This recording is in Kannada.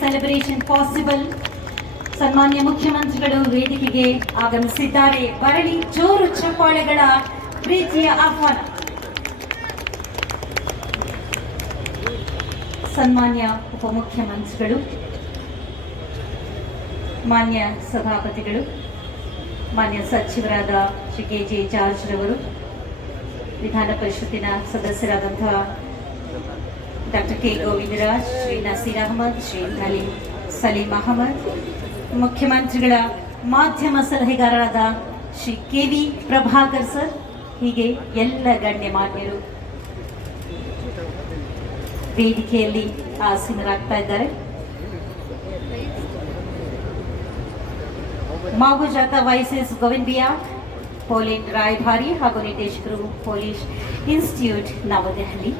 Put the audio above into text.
Celebration possible. ಸನ್ಮಾನ್ಯ ಮುಖ್ಯಮಂತ್ರಿಗಳು ವೇದಿಕೆಗೆ ಆಗಮಿಸಿದ್ದಾರೆ. ಬರಲಿ ಜೋರು ಚಪ್ಪಾಳೆಗಳ ಪ್ರೀತಿಯ ಆಹ್ವಾನ. ಸನ್ಮಾನ್ಯ ಉಪಮುಖ್ಯಮಂತ್ರಿಗಳು, ಮಾನ್ಯ ಸಭಾಪತಿಗಳು, ಮಾನ್ಯ ಸಚಿವರಾದ ಶ್ರೀ ಕೆ.ಜೆ. ಜಾರ್ಜ್ ರವರು, ವಿಧಾನ ಪರಿಷತ್ತಿನ ಸದಸ್ಯರಾದಂತಹ ಡಾಕ್ಟರ್ ಕೆ. ಗೋವಿಂದರಾಜ್, ಶ್ರೀ ನಸೀರ್ ಅಹಮದ್, ಶ್ರೀ ಸಲೀಂ ಅಹಮದ್, ಮುಖ್ಯಮಂತ್ರಿಗಳ ಮಾಧ್ಯಮ ಸಲಹೆಗಾರರಾದ ಶ್ರೀ ಕೆ.ವಿ. ಪ್ರಭಾಕರ್ ಸರ್, ಹೀಗೆ ಎಲ್ಲ ಗಣ್ಯಮಾನ್ಯರು ವೇದಿಕೆಯಲ್ಲಿ ಆಸೀನರಾಗ್ತಾ ಇದ್ದಾರೆ. ಮಾವುಜಾತ ವೈಸಸ್ ಗೋವಿಂದ್ ಬಿಯಾಕ್, ಪೋಲಿಂಗ್ ರಾಯಭಾರಿ ಹಾಗೂ ನಿರ್ದೇಶಕರು, ಪೊಲೀಸ್ ಇನ್ಸ್ಟಿಟ್ಯೂಟ್ ನವದೆಹಲಿ.